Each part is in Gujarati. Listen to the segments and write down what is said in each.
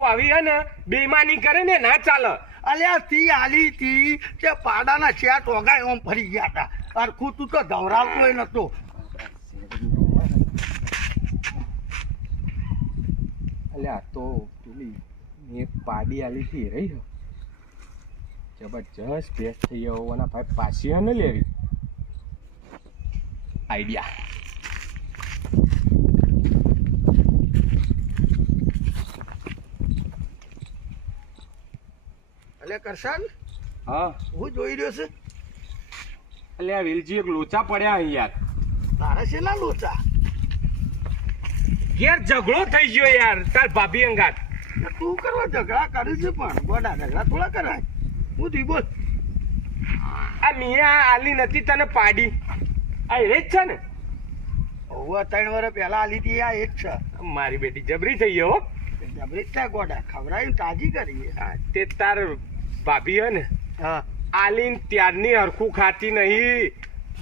આવી હે ને બેઈમાની કરે ને ના ચાલે. અલ્યા તી આલી તી કે પાડાના ચેટ ઓગાય ઓમ ફરી ગયા હતા. અરખું તું તો ધવરાવતો નતો. અલ્યા તો પેલી મેં પાડી આલી હતી રહી જબરજસ્ત ભેસ થઈ ગયો એના ભાઈ પાછી હે ને લેવી આઈડિયા. અલ્યા કરશન હા હું જોઈ રહ્યો છે. અલ્યા વેલજી એક લોચા પડ્યા અહીં યાર. તારે છે ના લોચા યાર ઝઘડો થઈ ગયો યાર તાર ભાભી અંગાત. તું કરવા ઝઘડા કરે છે પણ ગોડા ઝઘડા થોડા કરાય. હું તી બોલ. આ મિયા આલી નથી તને પાડી આ એ જ છે ને. હવે 3 વર્ષ પહેલા આલી હતી આ એ જ છે. મારી બેટી જબરી થઈ ગયો હો. જબરી જ થાય ગોડા ખવડાવીને તાજી કરી. હા તે તાર ભાભી હે ને હા આલીન ત્યારની હરખું ખાતી નહીં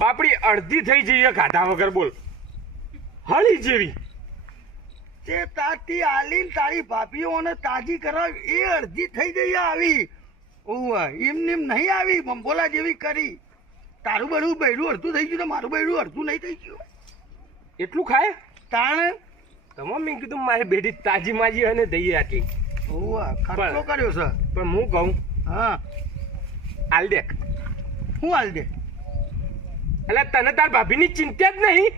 બાપડી અડધી થઈ જઈએ ખાધા વગર બોલ હળી જેવી. તે તાતી આલીન તારી ભાભીઓને તાજી કરાવ એ અડધી થઈ ગઈ આવી. ઓવા એમને એમ નહીં આવી બંબોલા જેવી કરી. તારું બરું બૈરું અડધું થઈ ગયું તો મારું બૈરું અડધું નહીં થઈ ગયું. એટલું ખાય તાણ તમામ મેં કીધું મારી બેટી તાજી માજી અને દઈએ આટલી. ઓવા ખર્ચો કર્યો છે. પણ હું કહું હા હાલ દે. હું હાલ દે એટલે તને તાર ભાભીની ચિંતા જ નહીં.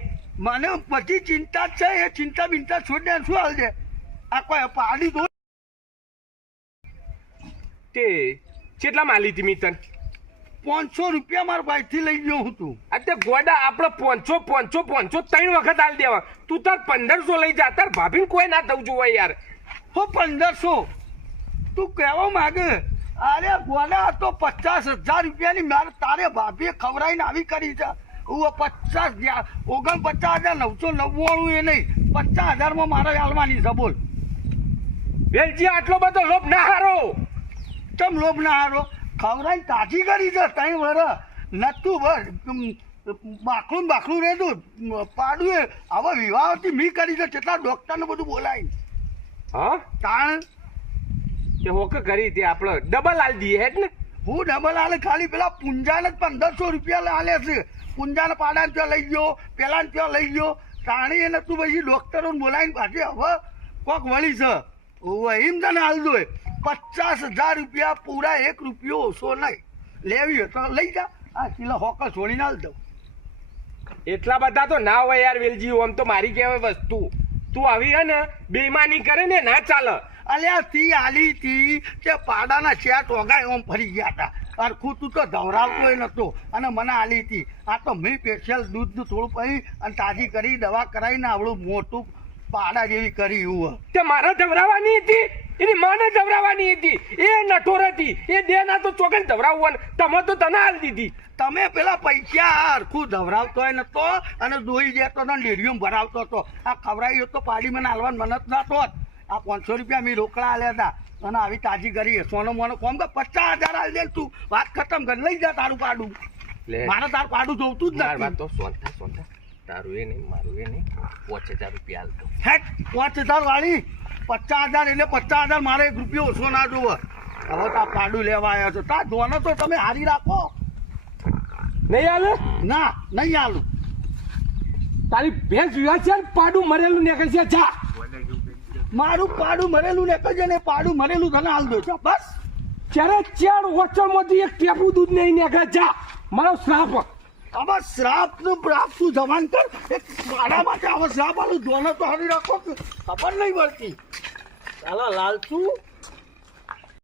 મને પછી ચિંતા જ છે. એ ચિંતા બિંતા છોડ દે શું હાલ દે. આ કોઈ પાડી દો તે કેટલા માલી હતી મી તને 500 રૂપિયા મારા ભાઈથી લઈ ગયો હું તું. આ તે ગોડા આપણે 500 3 વખત હાલ દેવા. તું તાર 1500 લઈ જા તાર ભાભીને કોઈ ના થવું જોઈએ યાર. હો 1500 તું કહેવા માંગે. અરે ગોડા તો 50,000 રૂપિયાની મારે તારે ભાભીએ ખવડાવીને આવી કરી છે. હું 49,999 એ નહીં 50,000 મારે હાલવાની છે બોલ. વેલજી આટલો બધો લોભ ના હારો. તમ લોભ ના હારો ખવડાવીને તાજી કરી છે 3 વર્ષ નતું બસ બાખલું રહેતું પાડું એ હવે વિવાહથી મી કરી છે. કેટલા ડોક્ટરને બધું બોલાવી. હા તાણ તે હોક કરી તે આપણે ડબલ હાલ દઈએ હેડ ને. હું ડબલ હાલે ખાલી પેલા પુંજાને 1500 રૂપિયા હાલે છે. પુંજાને પાડાને ત્યાં લઈ ગયો પેલાને ત્યાં લઈ ગયો તાણી એને તું પછી ડોક્ટરોને બોલાવીને પાછી હવે કોક વળી છે. એમ તને હાલ દો 50,000 રૂપિયા પૂરા 1 રૂપિયો ઓછો નહીં લેવી તો લઈ જા. આ કિલો હોકલ છોડીને હાલ દઉં. એટલા બધા તો ના હોય યાર વેલજી. આમ તો મારી કહેવાય વસ્તુ તું આવી હે ને બેઈમાની કરે ને ના ચાલે. અલ્યા તી આલી તી કે પાડાના ચેટ ઓગાય ઓમ ફરી ગયા હતા. અરખું તું તો ધવરાવતો નતો અને મને આલી હતી. આ તો મેં સ્પેશિયલ દૂધનું થોડું પી અને તાજી કરી દવા કરાવીને આવડું મોટું પાડા જેવી કરી. એવું તે મારે ધવરાવાની હતી એની માને ધવરાવાની હતી. એ નઠોર હતી એ દે ના તો ચોકન ધવરાવવા તમે તો તને હાલ દીધી. તમે પેલા પૈસા હરખું ધવરાવતો હોય નતો અને દોઈ દેતો ને ડેરીઓમાં ભરાવતો હતો. આ ખવડાવી તો પાડી મને હાલવાનું મનત નતો. આ 500 રૂપિયા મેં રોકડા આલ્યા હતા અને આવી તાજી કરી. સોનો મોનો કોમ કે 50,000 હાલ દે તું વાત ખતમ કરી લઈ જા તારું પાડું. મારે તારું પાડું જોવતું જ નથી. તો સોનતા તારું એ નહીં મારું એ નહીં 5,000 રૂપિયા હાલ દો. હેટ 5,000 વાળી 50,000 એટલે 50,000 મારે 1 રૂપિયો ઓછો ના જોવે. હવે તો આ પાડું લેવા આવ્યા છો તા જોવાનો તો તમે હારી રાખો. નહીં હાલે ના નહીં હાલું. તારી ભેંસ વિવાહ છે પાડું મરેલું નીકળે છે જા. મારું પાડું મરેલું ને કજે ને પાડું મરેલું તને હાલ દો છો બસ. ચારે ચાર વચ્ચોમાંથી એક ટેપું દૂધ નહીં નીકળે જા. મારો શ્રાપ આમાં શ્રાપનું પ્રાપ્તું જવાન કર. એક મારા માટે આવા શ્રાપ આલું ધોનો તો હારી રાખો ખબર નહીં પડતી. ચાલો લાલચું